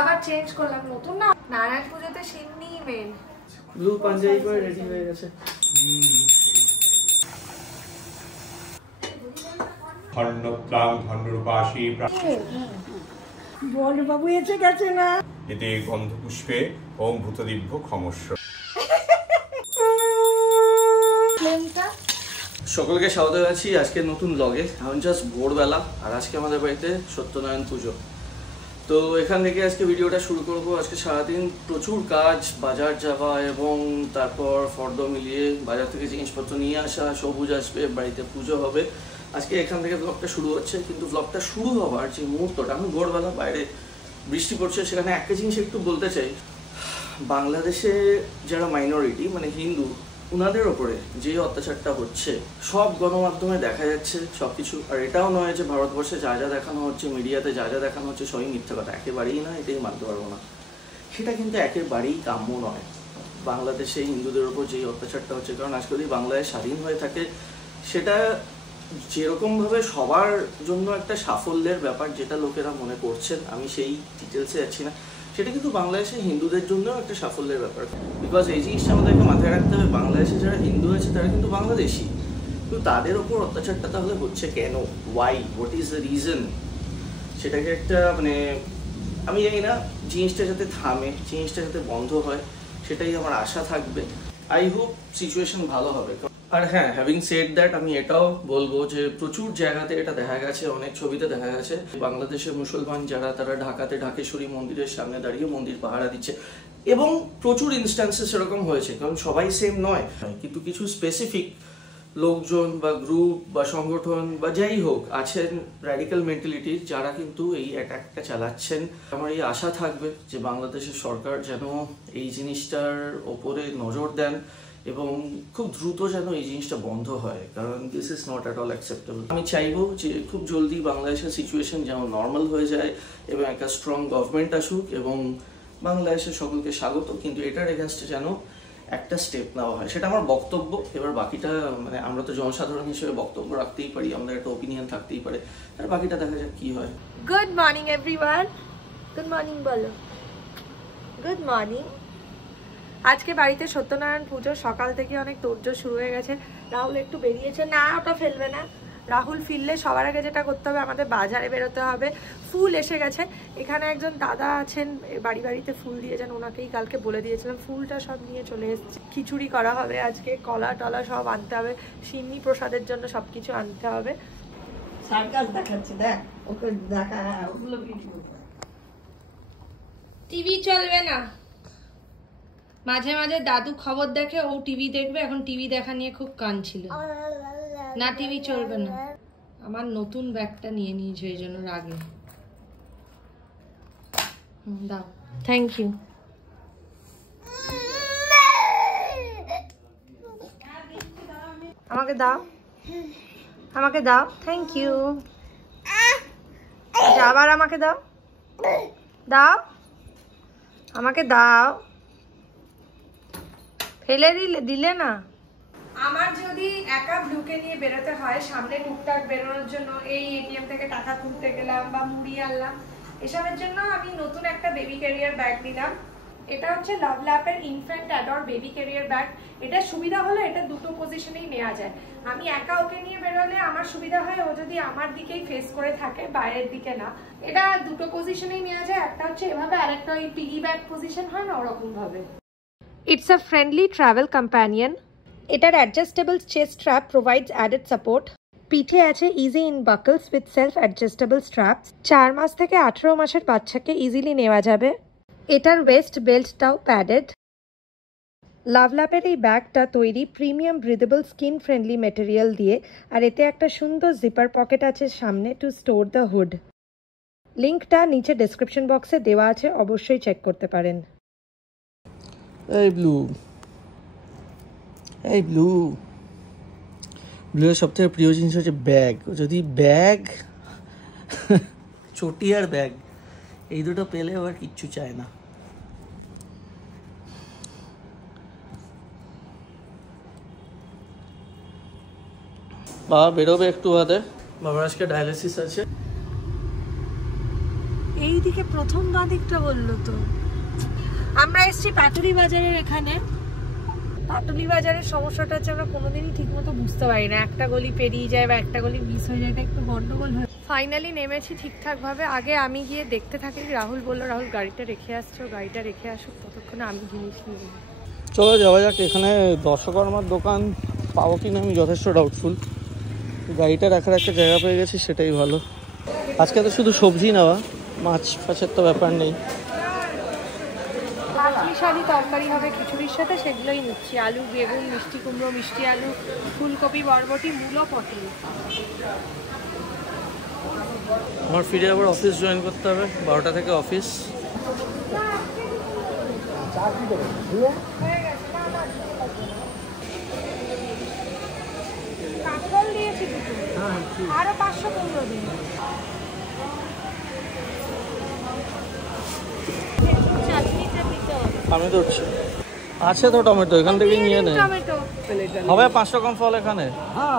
আবার চেঞ্জ করলাম, নতুন না, নারায়ণ পুজোতে সিন্নি মেন। ব্লু পাঞ্জাবি পরে রেডি হয়ে গেছে। বল বাবু এসে গেছে না? এতে গন্ধপুষ্পে ওম ভূতদিভ্য ক্ষমস্য। সকলকে স্বাগত জানাচ্ছি আজকে নতুন ব্লগে। এখন জাস্ট ভোরবেলা, আর আজকে আমাদের বাড়িতে সত্যনারায়ণ পুজো। তো এখান থেকে আজকে ভিডিওটা শুরু করব। আজকে সারাদিন প্রচুর কাজ, বাজার যাওয়া এবং তারপর ফর্দ মিলিয়ে বাজার থেকে জিনিসপত্র নিয়ে আসা, সবুজ আসবে, বাড়িতে পুজো হবে। আজকে এখান থেকে ব্লগটা শুরু হচ্ছে। কিন্তু ব্লগটা শুরু হওয়ার যে মুহূর্তটা, এখন ভোরবেলা, বাইরে বৃষ্টি পড়ছে, সেখানে একটা জিনিস একটু বলতে চাই। বাংলাদেশে যারা মাইনরিটি মানে হিন্দু, ওনাদের ওপরে যে অত্যাচারটা হচ্ছে সব গণমাধ্যমে দেখা যাচ্ছে সব কিছু। আর এটাও নয় যে ভারতবর্ষে যা যা দেখানো হচ্ছে, মিডিয়াতে যা যা দেখানো হচ্ছে সবই মিথ্যে কথা, একেবারেই নয়, এটাই মানতে পারবো না। সেটা কিন্তু একেবারেই কাম্য নয়। বাংলাদেশে হিন্দুদের ওপর যেই অত্যাচারটা হচ্ছে, কারণ আজকে যদি বাংলাদেশ স্বাধীন হয়ে থাকে, সেটা যেরকমভাবে সবার জন্য একটা সাফল্যের ব্যাপার যেটা লোকেরা মনে করছেন, আমি সেই ডিটেলসে যাচ্ছি না, সেটা কিন্তু বাংলাদেশে হিন্দুদের জন্য একটা সাফল্যের ব্যাপার। বিকজ এই জিনিসটা আমাদেরকে মাথায় রাখতে হবে, বাংলাদেশে যারা হিন্দু আছে তারা কিন্তু বাংলাদেশি, কিন্তু তাদের ওপর অত্যাচারটা তাহলে হচ্ছে কেন? Why? What is the reason? সেটাকে একটা মানে আমি জানি না, জিনিসটা যাতে থামে, জিনিসটা যাতে বন্ধ হয়, সেটাই আমার আশা থাকবে। আই হোপ সিচুয়েশন ভালো হবে। আর হ্যাঁ, হ্যাভিং সেড দ্যাট, আমি এটাও বলবো যে প্রচুর জায়গাতে এটা দেখা গেছে, অনেক ছবিতে দেখা গেছে, বাংলাদেশের মুসলমান যারা, তারা ঢাকাতে ঢাকেশ্বরী মন্দিরের সামনে দাঁড়িয়ে মন্দির পাহারা দিচ্ছে, এবং প্রচুর ইনস্ট্যান্সেস সেরকম হয়েছে। কারণ সবাই সেম নয়, কিন্তু কিছু স্পেসিফিক লোকজন বা গ্রুপ বা সংগঠন বা যাই হোক আছেন র্যাডিক্যাল মেন্টালিটির, যারা কিন্তু এই অ্যাটাকটা চালাচ্ছেন। আমার এই আশা থাকবে যে বাংলাদেশের সরকার যেন এই জিনিসটার ওপরে নজর দেন এবং খুব দ্রুত যেন এই জিনিসটা বন্ধ হয়, কারণ this is not at all acceptable. আমি চাইবো যে খুব জলদি বাংলাদেশের সিচুয়েশন যেন নর্মাল হয়ে যায় এবং একটা স্ট্রং গভর্নমেন্ট আসুক, এবং বাংলাদেশের সকলকে স্বাগত, কিন্তু এটার এগেনস্টে যেন একটা স্টেপ নেওয়া হয়, সেটা আমার বক্তব্য। এবার বাকিটা মানে আমরা তো জনসাধারণ হিসেবে বক্তব্য রাখতেই পারি, আমাদের একটা ওপিনিয়ন থাকতেই পারে, আর বাকিটা দেখা যাক কি হয়। Good morning everyone. Good morning বলো। Good morning. আজকে বাড়িতে সত্যনারায়ণ পুজো, সকাল থেকে অনেক তোড়জোড় শুরু হয়ে গেছে। রাহুল একটু বেরিয়েছে, না ওটা ফেলবে না। রাহুল ফিরলে সবার আগে যেটা করতে হবে, আমাদের বাজারে বেরোতে হবে। ফুল এসে গেছে, এখানে একজন দাদা আছেন বাড়িতে ফুল দিয়ে যান, ওনাকেই কালকে বলে দিয়েছিলাম, ফুলটা সব নিয়ে চলে এসেছে। খিচুড়ি করা হবে আজকে, কলা টলা সব আনতে হবে, সিন্নি প্রসাদের জন্য সব কিছু আনতে হবে। সার্কাস দেখাচ্ছে, দেখ ওকে দেখা, ওগুলো ভিডিও। টিভি চলবে না, মাঝে মাঝে দাদু খবর দেখে, ও টিভি দেখবে, এখন টিভি দেখা নিয়ে খুব কান ছিল না, টিভি চলবে না। আমার নতুন ব্যাগটা নিয়ে নিয়েছে, এই জন্য রাগে। দাও, থ্যাংক ইউ। আমাকে দাও, আমাকে দাও, থ্যাংক ইউ। আবার আমাকে দাও, দাও, আমাকে দাও। ফেলে দিলে না। আমার যদি একা ব্লুকে নিয়ে বেরোতে হয় সামনে টুকটাক বেরোনোর জন্য, এই এটিএম থেকে টাকা তুলতে গেলাম বা মুড়ি আনলাম, এসবের জন্য আমি নতুন একটা বেবি ক্যারিয়ার ব্যাগ নিলাম। এটা হচ্ছে লাভল্যাপের ইনফ্যান্ট অ্যাডর বেবি ক্যারিয়ার ব্যাগ। এটা সুবিধা হলো এটা দুটো পজিশনেই নেওয়া যায়। আমি একা ওকে নিয়ে বেরোলে আমার সুবিধা হয়, ও যদি আমার দিকেই ফেস করে থাকে, বাইরের দিকে না। এটা দুটো পজিশনেই নেওয়া যায়, একটা হচ্ছে এভাবে, আর একটা ওই পিগি ব্যাগ পজিশন হয় না, ওরকম ভাবে। It's a friendly travel companion. এটার adjustable chest strap provides added support. পিঠে আছে easy in buckles with self-adjustable straps. 4 মাস থেকে 18 মাসের বাচ্চাকে ইজিলি নেওয়া যাবে। এটার ওয়েস্ট বেল্টটাও প্যাডেড। লাভল্যাপের এই ব্যাগটা তৈরি premium breathable skin friendly material দিয়ে, আর এতে একটা সুন্দর জিপার পকেট আছে সামনে টু স্টোর দ্য হুড। লিঙ্কটা নিচে ডেসক্রিপশন বক্সে দেওয়া আছে, অবশ্যই চেক করতে পারেন। এই ব্লু, এই ব্লু, ব্লুয়ের সব থেকে প্রিয় জিনিস হচ্ছে ব্যাগ। যদি ব্যাগ, চটি আর ব্যাগ, এই দুটো পেলে আবার কিচ্ছু চায় না। বাবা বেরোবে একটু বাদে, বাবার আজকে ডায়ালিসিস আছে। এই দিকে প্রথম বাঁ দিকটা বললো তো। আমরা এসছি পাটুলি বাজারের এখানে। পাটুলি বাজারের সমস্যাটা হচ্ছে আমরা কোনোদিনই ঠিক মতো বুঝতে পারি না, একটা গলি পেরিয়ে যায় বা একটা গলি মিস হয়ে যায়, এটা একটু গন্ডগোল হয়। ফাইনালি নেমেছি ঠিকঠাকভাবে। আগে আমি গিয়ে দেখতে থাকি, রাহুল বললো রাহুল গাড়িটা রেখে আসছো, গাড়িটা রেখে আসুক, ততক্ষণে আমি জিনিস নিয়ে নিই। চলো যাওয়া যাক। এখানে দশকর্মার দোকান পাবো কিনা আমি যথেষ্ট ডাউটফুল। গাড়িটা রাখার একটা জায়গা পেয়ে গেছি, সেটাই ভালো। আজকে তো শুধু সবজি নেওয়া, মাছ ফাছের তো ব্যাপার নেই। পাঁচমিশালি তরকারি হবে খিচুড়ির সাথে, সেগুলোই নিচ্ছি। আলু, বেগুন, মিষ্টি কুমড়ো, মিষ্টি আলু, ফুলকপি, বরবটি, মূলো, পটল। আমার ফিরে আবার অফিস জয়েন করতে হবে, 12টা থেকে অফিস। কাঁকরোল দিয়েছি দুটো, আরো 500 কুমড়ো দিন। আমি ধরছি, আছে তো টমেটো, এখান থেকে নিয়ে নে। টমেটো হবে 5 রকম ফল এখানে।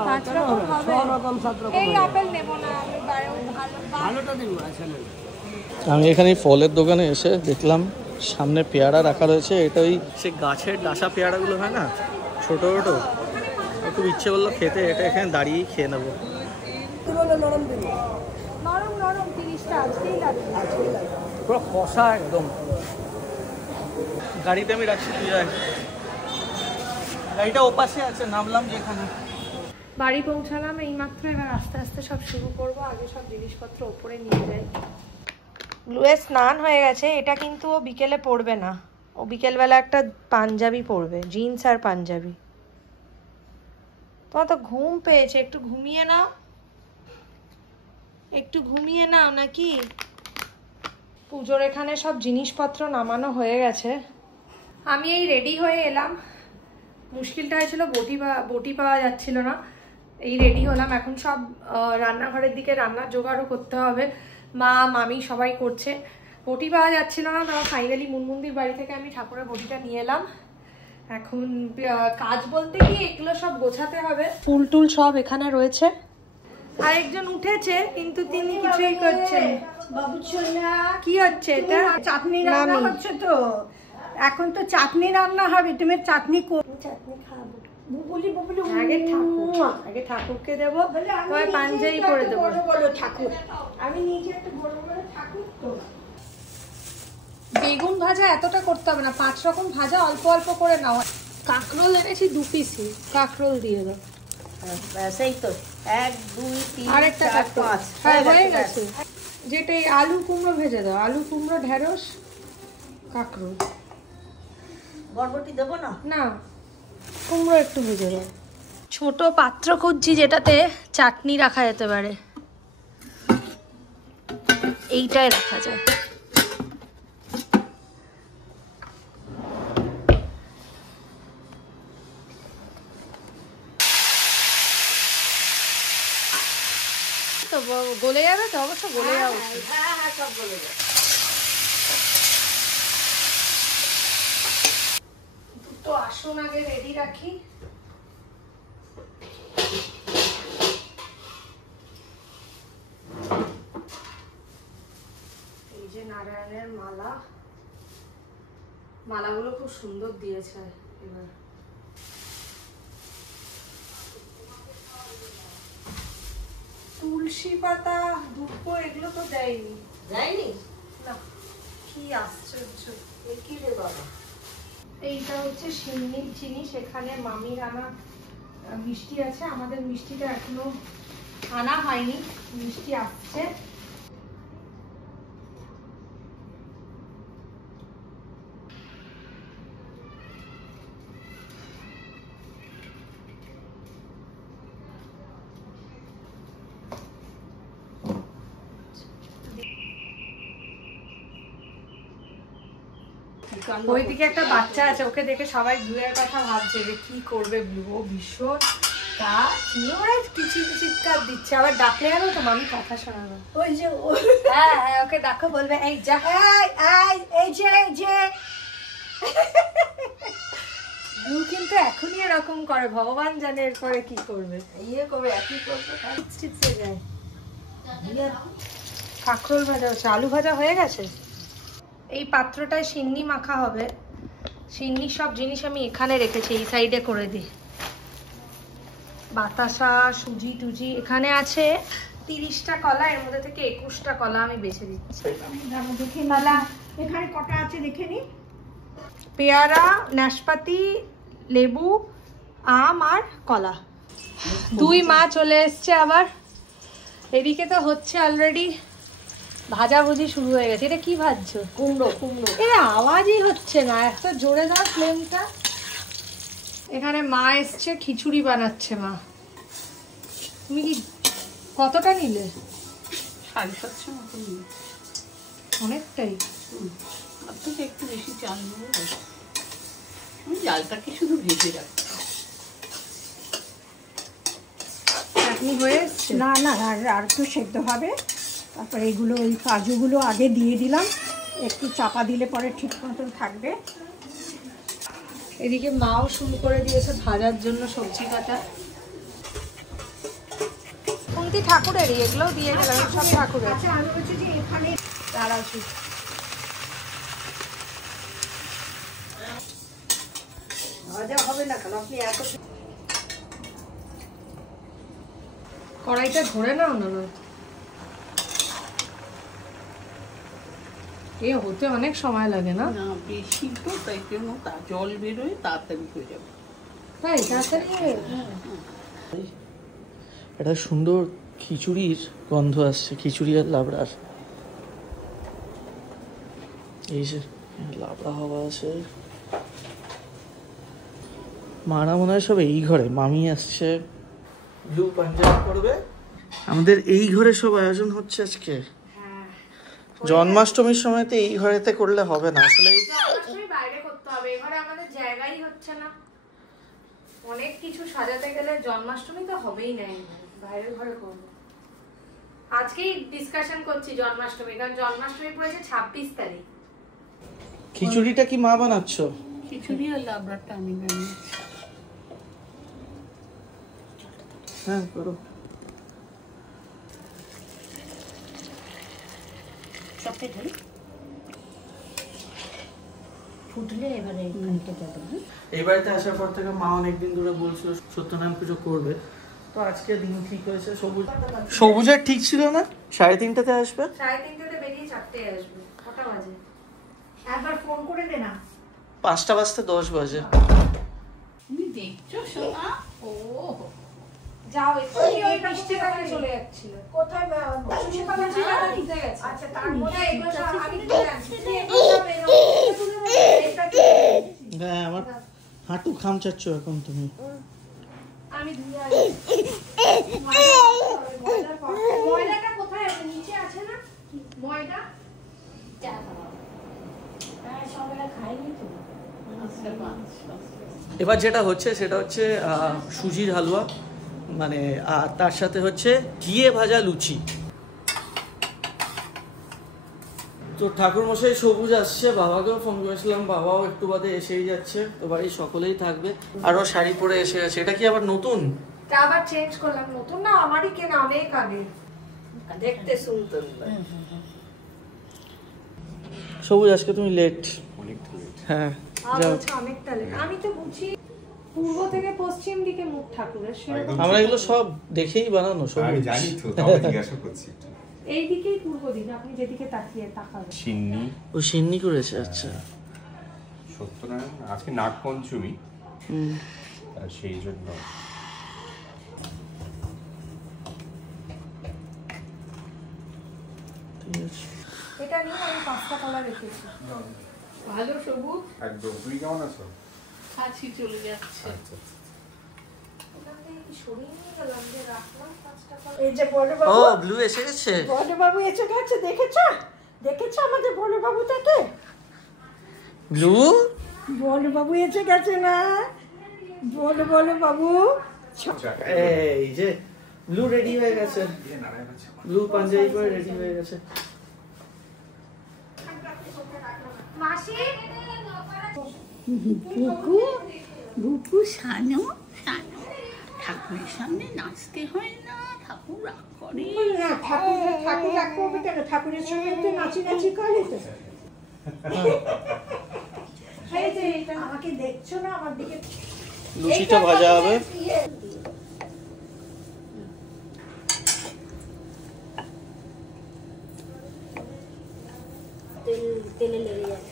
5 রকম হবে। 6 রকম 7 রকম। এই আপেল নেব না আমি, ভালোটা দিন আসলে। আমি এখানে ফলের দোকানে এসে দেখলাম সামনে পেয়ারা রাখা রয়েছে। এটা ওই সে গাছের ডাসা পেয়ারাগুলো হয় না, ছোটো ছোটো, খুব ইচ্ছে করলো খেতে। এটা এখানে দাঁড়িয়েই খেয়ে নেবো। নরম দিন। নরম নরম 30টা আজকেই লাগবে। পুরো কষা একদম। গাড়িতে আমি রাখছি, তুই যাই। গাড়িটা ওপাশে আছে, নামলাম যেখানে। বাড়ি পৌঁছালাম এইমাত্র। এবার আস্তে আস্তে সব শুরু করব। আগে সব জিনিসপত্র ওপরে নিয়ে যাই। ব্লুয়ের স্নান হয়ে গেছে। এটা কিন্তু ও বিকেলে পরবে না, ও বিকেলবেলা একটা পাঞ্জাবি পরবে, জিন্স আর পাঞ্জাবি। তোমার তো ঘুম পেয়েছে, একটু ঘুমিয়ে নাও, একটু ঘুমিয়ে নাও নাকি। পুজোর এখানে সব জিনিসপত্র নামানো হয়ে গেছে। আমি এই রেডি হয়ে এলাম। মুশকিলটা হয়েছিল বটি পাওয়া যাচ্ছিল না। এই রেডি হলাম। এখন সব রান্নাঘরের দিকে রান্নার জোগাড়ও করতে হবে। মা মামি সবাই করছে। বটি পাওয়া যাচ্ছিল না, তারপর ফাইনালি মুনমুন্দির বাড়ি থেকে আমি ঠাকুরের বটিটা নিয়ে এলাম। এখন কাজ বলতে কি এগুলো সব গোছাতে হবে। ফুল টুল সব এখানে রয়েছে। আরেকজন উঠেছে কিন্তু তিনি কিছুই করছেন। বাবু ছোলা কি হচ্ছে এটা? চাটনি রান্না হচ্ছে তো। এখন তো চাটনি রান্না হবে, তুমি চাটনি চাটনি খাবো। বুবুলি বুবুলি আগে ঠাকুরকে দেবো, তোমার পাঞ্জাবি পরে দেবো। বলো ঠাকুর, আমি নিজে একটা বড় বড় ঠাকুর তো। বেগুন ভাজা এতটা করতে হবে না, 5 রকম ভাজা অল্প অল্প করে নাও। কাঁকরোল এনেছি 2 পিসই, কাঁকরোল দিয়ে দাও। সেই তো 1 2 3 আরেকটা 4 5 হ্যাঁ হয়ে গেছে। যেটা আলু কুমড়ো ভেজে দাও, আলু কুমড়ো ঢেঁড়স কাঁকরোল। বরবটি দেবো না? না, কুমড়ো একটু ভেজে দাও। ছোট পাত্র খুঁজছি যেটাতে চাটনি রাখা যেতে পারে, এইটাই রাখা যায়। তো গলে যাবে তো, অবশ্য গলে যাবে। হ্যাঁ হ্যাঁ সব বলে যাবে। দুটো আসন আগে রেডি রাখি। এই যে নারায়ণের মালা, মালাগুলো খুব সুন্দর দিয়েছে এবার। তুলসী পাতা, ধূপ এগুলো তো দেয়নি। যাইনি না, কি আশ্চর্য। এই কি রে বাবা? এইটা হচ্ছে সিন্নির জিনিস। এখানে মামির আনা মিষ্টি আছে, আমাদের মিষ্টিটা এখনো আনা হয়নি, মিষ্টি আসছে। ওইদিকে একটা বাচ্চা আছে, ওকে দেখে সবাই ব্লুয়ের কথা ভাবছে যে কি করবে ব্লু। ও ভীষণ তা চিৎকার দিচ্ছে, আবার ডাকলে গেল তো মামি কথা শোনাবে। ওই যে হ্যাঁ হ্যাঁ, ওকে ডাকো, বলবে এই যা, এই যে ব্লু কিন্তু এখনই এরকম করে, ভগবান জানে এরপরে কি করবে। ইয়ে করবে, একই করবে। চিৎসে যায়। কাঁকরোল ভাজা হচ্ছে, আলু ভাজা হয়ে গেছে। এই পাত্রটায় সিন্নি মাখা হবে। সিন্নি সব জিনিস আমি এখানে রেখেছি, এই সাইডে করে দিই। বাতাসা, সুজি টুজি এখানে আছে। 30টা কলা, এর মধ্যে থেকে 21টা কলা আমি বেছে দিচ্ছি। দেখে নালা এখানে কটা আছে দেখে নি। পেয়ারা, নাশপাতি, লেবু, আম আর কলা। 2 মা চলে এসছে আবার। এদিকে তো হচ্ছে অলরেডি ভাজাভুজি শুরু হয়ে গেছে। এটা কি ভাজছো? কুমড়ো। এর আওয়াজই হচ্ছে না, এত জোরে দাও ফ্লেমটা। এখানে মা এসছে, খিচুড়ি বানাচ্ছে মা। তুমি কি কতটা নিলে? 750 মতো নিয়ে। অনেকটাই। আর থেকে একটু বেশি চাল নেবো। আমি জালটাকে শুধু ভেজে রাখছি। চাটনি হয়ে এসছে? না আর একটু সেদ্ধ হবে। তারপরে এগুলো ওই কাজুগুলো আগে দিয়ে দিলাম, একটু চাপা দিলে পরে ঠিক মতন থাকবে। এদিকে মাও শুরু করে দিয়েছে ভাজার জন্য সবজি কাটা। কুন্তি ঠাকুরেরই এগুলো দিয়ে গেলাম, সব ঠাকুরের। আচ্ছা আমি বলছি যে এখানে দাঁড়াও শুধু। ভাজা হবে না কেন, আপনি এত কড়াইটা ধরে নাও না। এ হতে অনেক সময় লাগে না? না বেশি তো, তাই জন্য জল বেরোয়, তাড়াতাড়ি হয়ে যাবে। তাই তাড়াতাড়ি হয়ে? একটা সুন্দর খিচুড়ির গন্ধ আসছে, খিচুড়ি আর লাবড়ার। এই যে লাবড়া হওয়া আছে। মারা মনে হয় সব এই ঘরে, মামি আসছে, ব্লু পাঞ্জাবি করবে। আমাদের এই ঘরে সব আয়োজন হচ্ছে আজকে। জন্মাষ্টমীর সময় তো এই ঘরেতে করলে হবে না আসলে। জন্মাষ্টমী বাইরে করতে হবে, এবারে আমাদের জায়গাই হচ্ছে না। অনেক কিছু সাজাতে গেলে জন্মাষ্টমী তো হবেই না, বাইরের ঘরে করবো। আজকেই ডিসকাশন করছি জন্মাষ্টমী, কারণ জন্মাষ্টমী পড়েছে 26 তারিখ। খিচুড়িটা কি মা বানাচ্ছ? খিচুড়ি আর লাবড়াটা আমি বানিয়েছি। হ্যাঁ করো। সবটাই ঢালি। ফুটলে এবারে এই বাড়িতে আসার পর থেকে মা অনেকদিন ধরে বলছিল সত্যনারায়ণ পুজো করবে, তো আজকে দিন ঠিক হয়েছে। সবুজের ঠিক ছিল না 3:30টাতে আসবে? 3:30টাতে বেরিয়ে 4টায় আসবে। কটা বাজে? একবার ফোন করে দে না। 5টা বাজতে 10 বাজে। তুমি দেখছো সোনা? ও যাও এক্ষুনি, ওই বৃষ্টির কারণে চলে যাচ্ছিল। কোথায় সুশি পাতা ছিল না, নিতে গেছে। আচ্ছা তার মধ্যে মধ্যে এগুলো সব আমি তুলে আনছি। তুমি এগুলো সব এটা কি? হ্যাঁ আমার হাঁটু খামচাচ্ছ এখন তুমি। আমি ধুয়ে আনি। ময়দাটা কোথায় আছে? নিচে আছে না ময়দা? সবাই খাইনি তো। এবার যেটা হচ্ছে সেটা হচ্ছে সুজির হালুয়া, মানে আর তার সাথে হচ্ছে ঘিয়ে ভাজা লুচি। তো ঠাকুরমশাই সবুজ আসছে, বাবাকেও ফোন করেছিলাম, বাবাও একটু বাদে এসেই যাচ্ছে। তো বাড়ির সকলেই থাকবে। আরো শাড়ি পরে এসে গেছে। এটা কি আবার নতুন? তা আবার চেঞ্জ করলাম, নতুন না, আমারই কেনা অনেক আগে। দেখতে সুন্দর। সবুজ আজকে তুমি লেট। হ্যাঁ যাও। অনেকটা লেট। আমি তো বুঝি পূর্ব থেকে পশ্চিম দিকে মুখ ঠাকুরের, সেরকম আমরা এগুলো সব দেখেই বানানো। সব আমি জানি তো, তবে জিজ্ঞাসা করছি। এই দিকেই পূর্ব দিক, আপনি যেদিকে তাকাবেন। সিন্নি ও সিন্নি করেছে। আচ্ছা সত্যনারায়ণ আজকে নাগপঞ্চমী, হুম। আর সেই জন্য ঠিক আছে। এটা নিয়ে আমি 5টা কলা রেখেছি। ভালো সবুজ। একদম। তুমি কেমন আছো? কাছি চলে যাচ্ছে। আচ্ছা এখান থেকে কি সরিয়ে নিয়ে গেলাম যে রাখলাম 5টা কলা। এই যে বড় ও বাবু, ব্লু এসে গেছে। বড় বাবু এসে গেছে, দেখেছো আমাদের বড় বাবুটাকে? ব্লু বড় বাবু এসে গেছে না? বড় বাবু। এই যে ব্লু রেডি হয়ে গেছে, ব্লু পাঞ্জাবি পরে রেডি হয়ে গেছে। মাসি বুকু সানো ঠাকুরের সামনে নাচতে হয় না, ঠাকুর রাগ করে। না, ঠাকুর রাগ করবে কেন? ঠাকুরের সঙ্গে একটু নাচি করে তো। আমাকে দেখছো না? আমার দিকে লুচিটা ভাজা হবে। তেলে লেগে যাবে।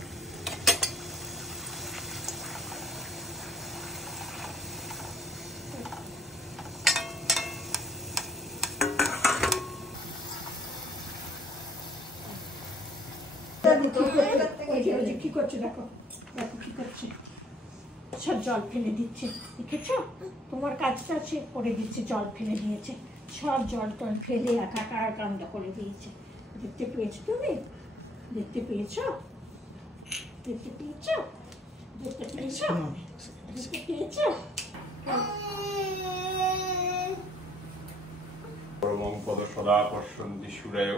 কি করছে দেখো, দেখো কি করছে, সব জল ফেলে দিচ্ছে, দেখেছো? তোমার কাজটা সে করে দিচ্ছে, জল ফেলে দিয়েছে, সব জল টল ফেলে একাকার কাণ্ড করে দিয়েছে। দেখতে পেয়েছো তুমি? দেখতে পেয়েছো? দেখতে পেয়েছো? দেখতে পেয়েছো? দেখতে পেয়েছো? পরমং পদ সদা পশ্যন্তি সূরয়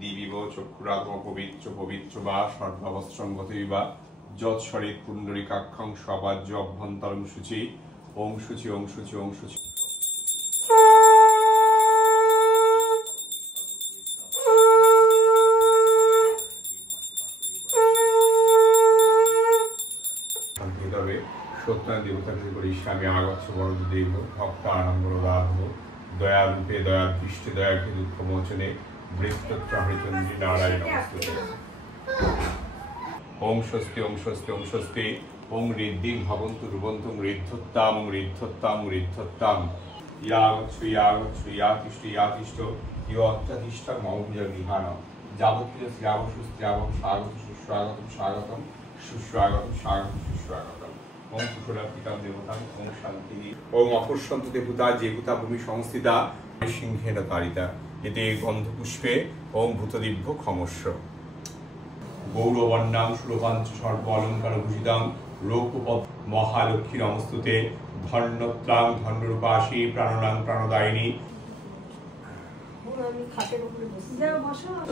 দিবিব চক্ষুরাত্ম পবিত্র পবিত্র বা সর্বাবস্ত্রঙ্গতি বা যৎসরিত পুণ্ডরিকাক্ষং সবাজ্য অভ্যন্তরং শুচি ওং শুচি ওং শুচি ওং শুচি। সত্যনারায়ণ দেবতার করি স্বামী আগচ্ছ বরদেব ভক্ত আনন্দ রাধব দয়ারূপে দয়াদৃষ্টে দয়াকে দুঃখ মোচনে বৃত্তত্রাহৃচন্দ্রী নারায়ণ নমস্তুতে। ওং স্বস্তি ওং স্বস্তি ওং স্বস্তি ওং ঋদ্ধিং ভবন্তু রুবন্তুং ঋদ্ধত্তাম ঋদ্ধত্তাম ঋদ্ধত্তাম ইয়াগচ্ছ ইয়াগচ্ছ ইয়াতিষ্ঠ ইয়াতিষ্ঠ ইয় অত্যাধিষ্ঠা মৌভুজ নিহান যাবতীয় শ্রাবসু শ্রাবম স্বাগত সুস্বাগতম স্বাগতম সুস্বাগতম স্বাগতম সুস্বাগতম। ওং কুশলার্পিতাম দেবতাং ওং শান্তি ওং অপশ্যন্ত দেবতা যেভূতা ভূমি সংস্থিতা সিংহেন তারিতা এতে গন্ধপুষ্পে ওং ভূতদিভ্য ক্ষমস্য। গৌরবর্ণাং সুরভাঞ্চ সর্ব অলঙ্কার ভূষিতাং রৌপ্যপদ মহালক্ষ্মী নমস্তুতে ধন্যত্রাং ধন্যরূপাশী প্রাণনাং প্রাণদায়িনী।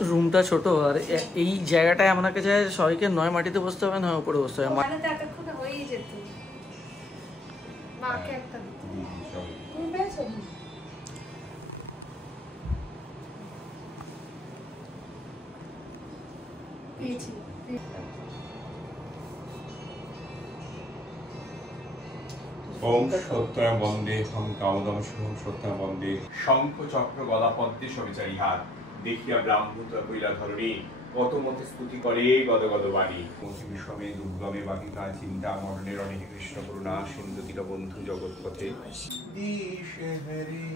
রুমটা ছোট আর এই জায়গাটায় আপনাকে চাই সবাইকে নয় মাটিতে বসতে হবে, নয় উপরে বসতে হবে। ওখানে তো এতক্ষণ হয়েই যেত। মাকে একটা তুমি পেয়েছো? পেয়েছি। ওম সত্যম বন্দে হং কামদম শুভম সত্যম বন্দে শঙ্খ চক্র গদা পদ্মে সবিচারী হাত দেখিয়া ব্রাহ্মণ কইলা ধরণী কত মতে স্তুতি করে গদ গদ বাণী মতি বিষমে দুর্গমে বাকিকা চিন্তা মরণের অনেক কৃষ্ণ করুণা সিন্ধু তীর বন্ধু জগৎ পথে দিশে হরি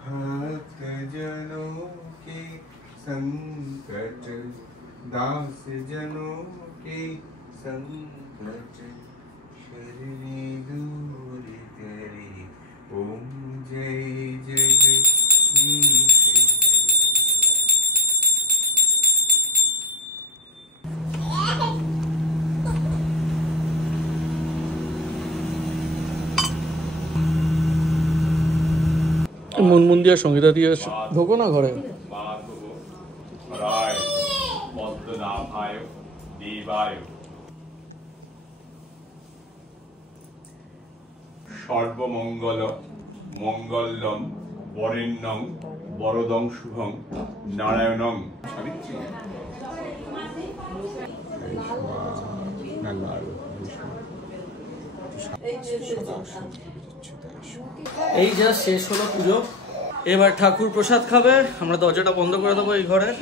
ভক্ত জনों के संकट दास जनों के संकट शरणी दूर करे ओम जय जगदीश মুনমুন দিয়ে সঙ্গীতা দিয়ে ঢোকো না ঘরে। মাধব রায় পদ্মনাভায় দেবায় সর্বমঙ্গল মঙ্গলম বরেণ্যং বরদং শুভং নারায়ণং সাবিত্রী। এই যা শেষ হলো পুজো, এবার ঠাকুর প্রসাদ খাবে। আমরা দরজাটা বন্ধ করে দেবো এই ঘরের।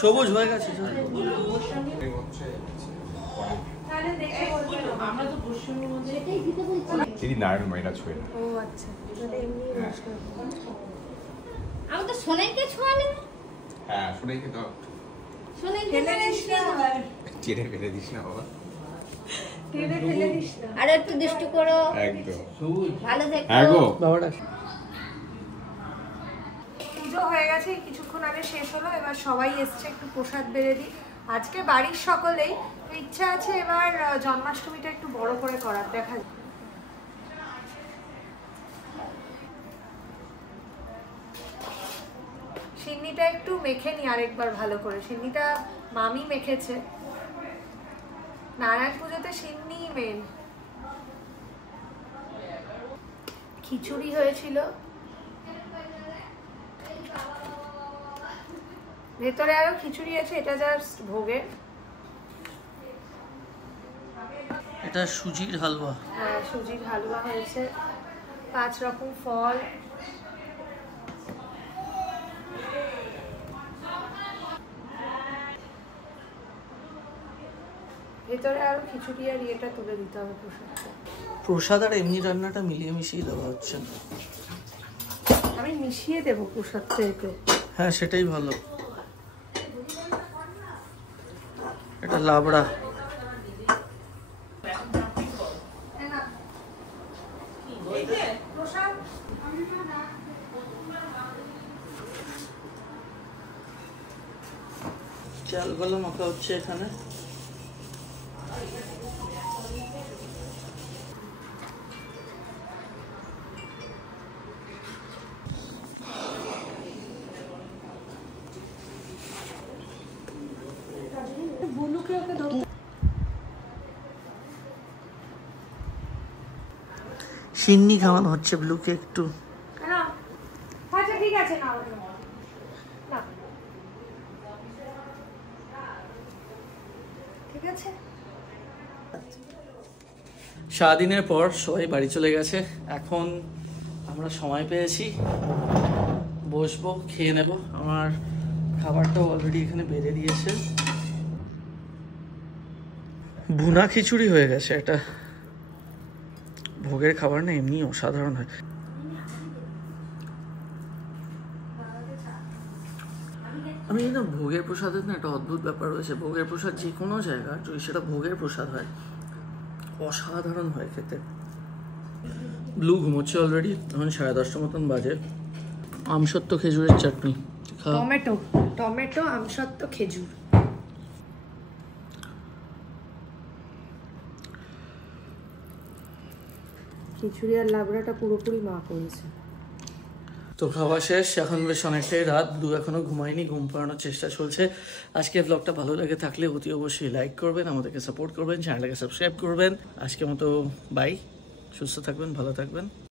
সবুজ হয়ে গেছে। নারায়ণ মাইনা ছুঁয়ে না। ও আচ্ছা, আমি তো সোনাইকে ছোঁয়ালে না। হ্যাঁ সোনাইকে দাও। সোনাইকে চেড়ে ফেলে দিস না বাবা। আর একটু দুষ্টু করো। একদম ভালো থেকো। বাবাটা পুজো হয়ে গেছে, কিছুক্ষণ আগে শেষ হলো। এবার সবাই এসছে, একটু প্রসাদ বেড়ে দিই। আজকে বাড়ির সকলেই ইচ্ছা আছে এবার জন্মাষ্টমীটা একটু বড় করে করার। দেখা সিন্নিটা একটু মেখে নি আরেকবার ভালো করে। সিন্নিটা মামি মেখেছে। নারায়ণ পুজোতে সিন্নি মেন। খিচুড়ি হয়েছিল, ভেতরে আরো খিচুড়ি আছে, এটা জাস্ট ভোগে। এটা সুজির হালুয়া। হ্যাঁ, সুজির হালুয়া হয়েছে, 5 রকম ফল, ভেতরে আরো খিচুড়ি আর ইয়েটা তুলে দিতে হবে প্রসাদটা। প্রসাদ আর এমনি রান্নাটা মিলিয়ে মিশিয়ে দেওয়া হচ্ছে। আমি মিশিয়ে দেবো প্রসাদটা এতে। হ্যাঁ, সেটাই ভালো। এটা লাবড়া। চাল ভালো মাখা হচ্ছে এখানে। সিন্নি খাওয়ানো হচ্ছে ব্লুকে একটু। আচ্ছা ঠিক আছে, না ঠিক আছে। সারাদিনের পর সবাই বাড়ি চলে গেছে, এখন আমরা সময় পেয়েছি, বসবো, খেয়ে নেব। আমার খাবারটাও অলরেডি এখানে বেড়ে দিয়েছে। ভুনা খিচুড়ি হয়ে গেছে। এটা ভোগের খাবার না, এমনি অসাধারণ হয়। আমি না ভোগের প্রসাদের না একটা অদ্ভুত ব্যাপার রয়েছে। ভোগের প্রসাদ যে কোনো জায়গায় যদি সেটা ভোগের প্রসাদ হয়, অসাধারণ হয় খেতে। ব্লু ঘুমোচ্ছে অলরেডি, এখন 10:30 মতন বাজে। আমসত্ত্ব খেজুরের চাটনি, টমেটো টমেটো আমসত্ত্ব খেজুর। খিচুড়ি আর লাবড়াটা পুরোপুরি মা করেছে। তো খাওয়া শেষ, এখন বেশ অনেকটাই রাত। এখনো ঘুমায়নি, ঘুম পাড়ানোর চেষ্টা চলছে। আজকে ব্লগটা ভালো লেগে থাকলে অতি অবশ্যই লাইক করবেন, আমাদেরকে সাপোর্ট করবেন, চ্যানেলটাকে সাবস্ক্রাইব করবেন। আজকের মতো বাই, সুস্থ থাকবেন, ভালো থাকবেন।